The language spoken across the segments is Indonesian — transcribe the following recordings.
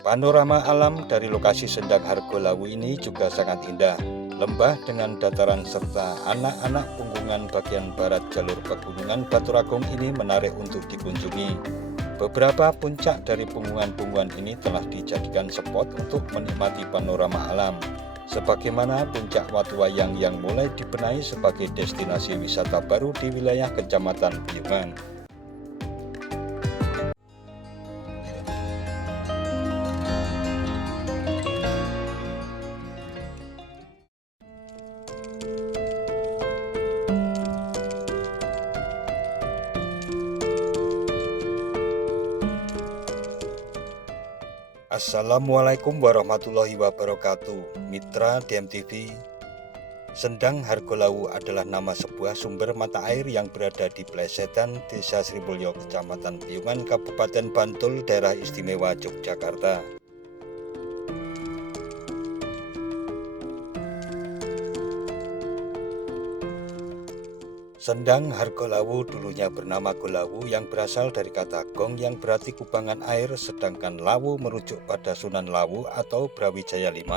Panorama alam dari lokasi Sendang Hargolawu ini juga sangat indah. Lembah dengan dataran serta anak-anak punggungan bagian barat jalur pegunungan Baturagung ini menarik untuk dikunjungi. Beberapa puncak dari punggungan-punggungan ini telah dijadikan spot untuk menikmati panorama alam. Sebagaimana puncak Watuwayang yang mulai dibenahi sebagai destinasi wisata baru di wilayah Kecamatan Piungan. Assalamualaikum warahmatullahi wabarakatuh. Mitra DMTV, Sendang Hargolawu adalah nama sebuah sumber mata air yang berada di Plesetan, Desa Srimulyo, Kecamatan Piungan, Kabupaten Bantul, Daerah Istimewa Yogyakarta. Sendang Hargolawu dulunya bernama Golawu yang berasal dari kata gong yang berarti kubangan air, sedangkan Lawu merujuk pada Sunan Lawu atau Brawijaya V.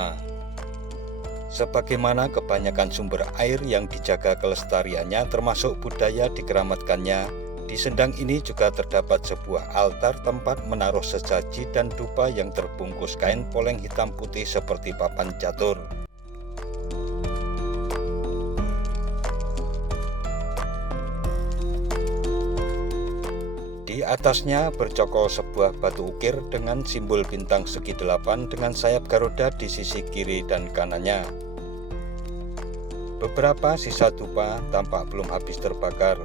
Sebagaimana kebanyakan sumber air yang dijaga kelestariannya termasuk budaya dikeramatkannya, di Sendang ini juga terdapat sebuah altar tempat menaruh sesaji dan dupa yang terbungkus kain poleng hitam putih seperti papan catur. Di atasnya bercokol sebuah batu ukir dengan simbol bintang segi 8 dengan sayap Garuda di sisi kiri dan kanannya. Beberapa sisa dupa tampak belum habis terbakar.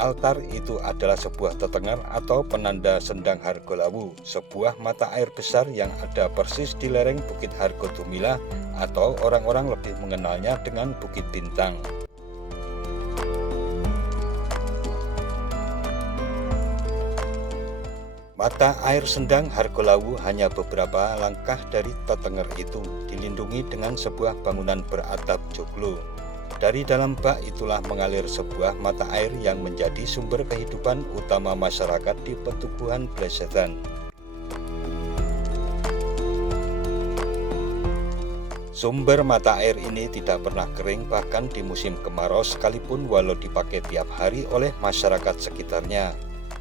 Altar itu adalah sebuah tetengar atau penanda Sendang Hargolawu, sebuah mata air besar yang ada persis di lereng Bukit Hargodumilah atau orang-orang lebih mengenalnya dengan Bukit Bintang. Mata air Sendang Hargolawu hanya beberapa langkah dari tetengar itu, dilindungi dengan sebuah bangunan beratap joglo. Dari dalam bak itulah mengalir sebuah mata air yang menjadi sumber kehidupan utama masyarakat di Petuguhan Plesetan. Sumber mata air ini tidak pernah kering bahkan di musim kemarau sekalipun walau dipakai tiap hari oleh masyarakat sekitarnya.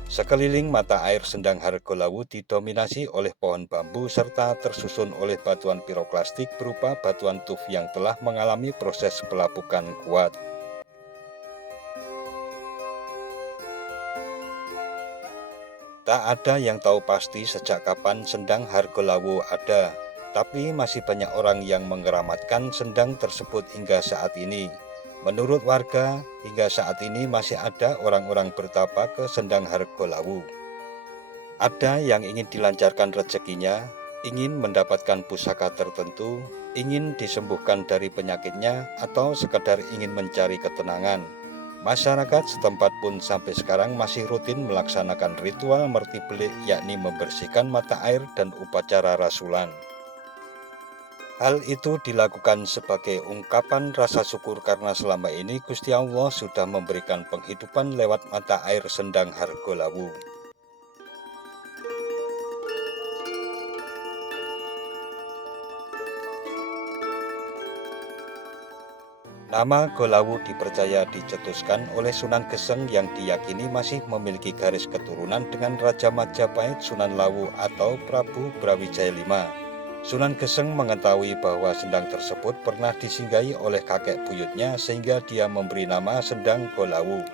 Sekeliling mata air Sendang Hargolawu didominasi oleh pohon bambu serta tersusun oleh batuan piroklastik berupa batuan tuf yang telah mengalami proses pelapukan kuat. Tak ada yang tahu pasti sejak kapan Sendang Hargolawu ada, tapi masih banyak orang yang mengeramatkan sendang tersebut hingga saat ini. Menurut warga, hingga saat ini masih ada orang-orang bertapa ke Sendang Hargolawu. Ada yang ingin dilancarkan rezekinya, ingin mendapatkan pusaka tertentu, ingin disembuhkan dari penyakitnya, atau sekadar ingin mencari ketenangan. Masyarakat setempat pun sampai sekarang masih rutin melaksanakan ritual merti belik, yakni membersihkan mata air dan upacara rasulan. Hal itu dilakukan sebagai ungkapan rasa syukur karena selama ini Gusti Allah sudah memberikan penghidupan lewat mata air Sendang Hargolawu. Nama Golawu dipercaya dicetuskan oleh Sunan Geseng yang diyakini masih memiliki garis keturunan dengan Raja Majapahit Sunan Lawu atau Prabu Brawijaya V. Sunan Geseng mengetahui bahwa sendang tersebut pernah disinggahi oleh kakek buyutnya sehingga dia memberi nama Sendang Golawu.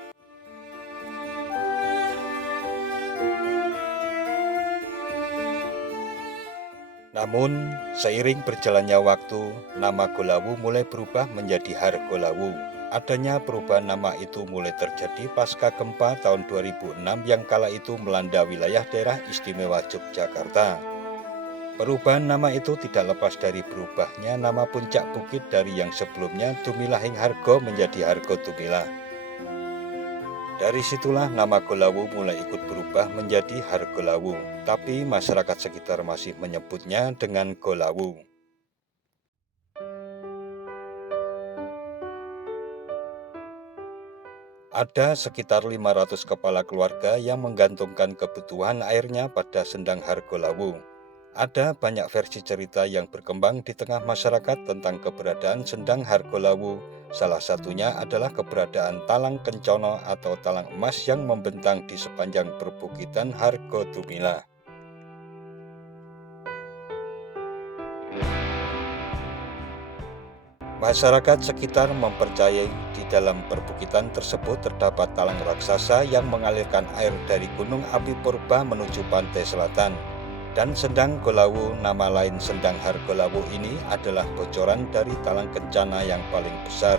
Namun, seiring berjalannya waktu, nama Golawu mulai berubah menjadi Hargolawu. Adanya perubahan nama itu mulai terjadi pasca gempa tahun 2006 yang kala itu melanda wilayah daerah istimewa Yogyakarta. Perubahan nama itu tidak lepas dari berubahnya nama puncak bukit dari yang sebelumnya Dumilahing Hargo menjadi Hargo Dumilah. Dari situlah nama Golawu mulai ikut berubah menjadi Hargolawu, tapi masyarakat sekitar masih menyebutnya dengan Golawu. Ada sekitar 500 kepala keluarga yang menggantungkan kebutuhan airnya pada Sendang Hargolawu. Ada banyak versi cerita yang berkembang di tengah masyarakat tentang keberadaan Sendang Hargolawu. Salah satunya adalah keberadaan Talang Kencono atau talang emas yang membentang di sepanjang perbukitan Hargodumilah. Masyarakat sekitar mempercayai di dalam perbukitan tersebut terdapat talang raksasa yang mengalirkan air dari Gunung Api Purba menuju pantai selatan. Dan Sendang Golawu, nama lain Sendang Hargolawu ini adalah bocoran dari Talang Kencana yang paling besar.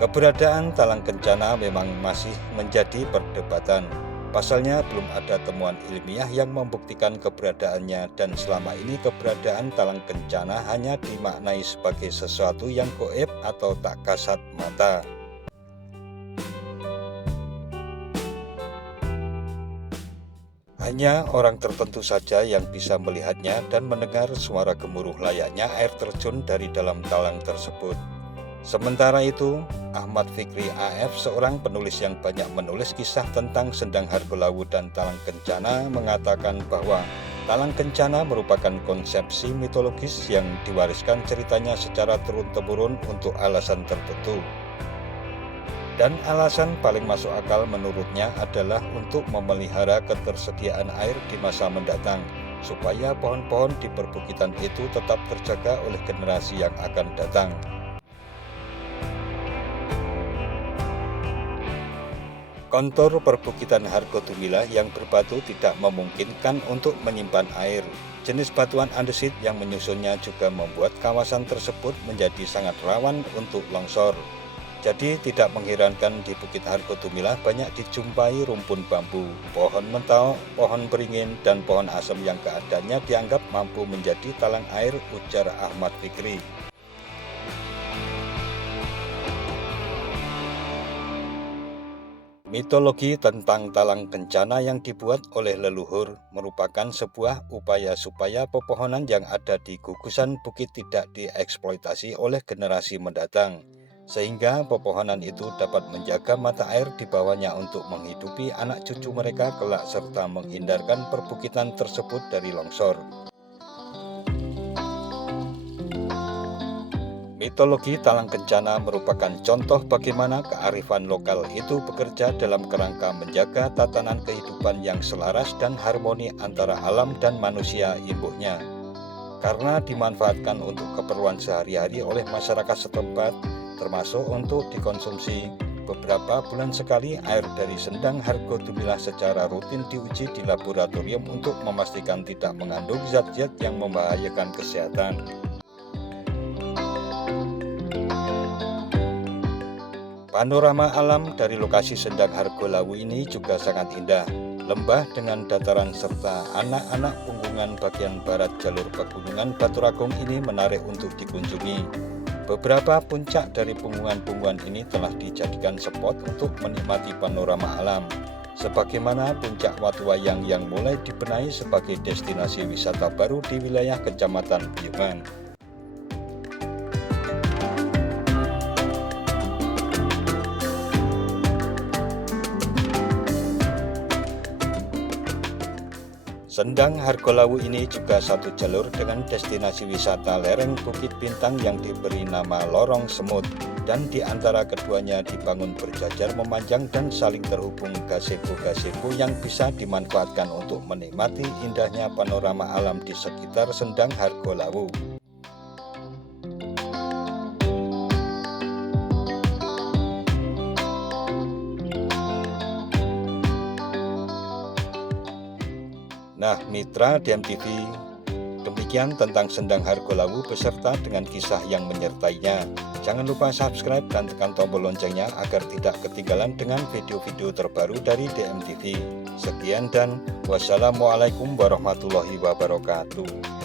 Keberadaan Talang Kencana memang masih menjadi perdebatan. Pasalnya belum ada temuan ilmiah yang membuktikan keberadaannya, dan selama ini keberadaan Talang Kencana hanya dimaknai sebagai sesuatu yang gaib atau tak kasat mata. Hanya orang tertentu saja yang bisa melihatnya dan mendengar suara gemuruh layaknya air terjun dari dalam talang tersebut. Sementara itu, Ahmad Fikri AF, seorang penulis yang banyak menulis kisah tentang Sendang Hargolawu dan Talang Kencana, mengatakan bahwa Talang Kencana merupakan konsepsi mitologis yang diwariskan ceritanya secara turun-temurun untuk alasan tertentu. Dan alasan paling masuk akal menurutnya adalah untuk memelihara ketersediaan air di masa mendatang, supaya pohon-pohon di perbukitan itu tetap terjaga oleh generasi yang akan datang. Kontur perbukitan Hargodumilah yang berbatu tidak memungkinkan untuk menyimpan air. Jenis batuan andesit yang menyusunnya juga membuat kawasan tersebut menjadi sangat rawan untuk longsor. Jadi tidak mengherankan di Bukit Hargodumilah banyak dijumpai rumpun bambu, pohon mentau, pohon beringin, dan pohon asem yang keadaannya dianggap mampu menjadi talang air, ujar Ahmad Fikri. Mitologi tentang Talang Kencana yang dibuat oleh leluhur merupakan sebuah upaya supaya pepohonan yang ada di gugusan bukit tidak dieksploitasi oleh generasi mendatang, sehingga pepohonan itu dapat menjaga mata air di bawahnya untuk menghidupi anak cucu mereka kelak serta menghindarkan perbukitan tersebut dari longsor. Mitologi Talang Kencana merupakan contoh bagaimana kearifan lokal itu bekerja dalam kerangka menjaga tatanan kehidupan yang selaras dan harmoni antara alam dan manusia imbuhnya. Karena dimanfaatkan untuk keperluan sehari-hari oleh masyarakat setempat, termasuk untuk dikonsumsi, beberapa bulan sekali air dari Sendang Hargodumilah secara rutin diuji di laboratorium untuk memastikan tidak mengandung zat-zat yang membahayakan kesehatan. Panorama alam dari lokasi Sendang Hargolawu ini juga sangat indah. Lembah dengan dataran serta anak-anak punggungan bagian barat jalur pegunungan Baturagung ini menarik untuk dikunjungi. Beberapa puncak dari punggungan-punggungan ini telah dijadikan spot untuk menikmati panorama alam, sebagaimana puncak Watuwayang yang mulai dibenahi sebagai destinasi wisata baru di wilayah Kecamatan Piungan. Sendang Hargolawu ini juga satu jalur dengan destinasi wisata lereng Bukit Bintang yang diberi nama Lorong Semut, dan di antara keduanya dibangun berjajar memanjang dan saling terhubung gazebo-gazebo yang bisa dimanfaatkan untuk menikmati indahnya panorama alam di sekitar Sendang Hargolawu. Nah, mitra DMTV, demikian tentang Sendang Hargolawu beserta dengan kisah yang menyertainya. Jangan lupa subscribe dan tekan tombol loncengnya agar tidak ketinggalan dengan video-video terbaru dari DMTV. Sekian dan wassalamualaikum warahmatullahi wabarakatuh.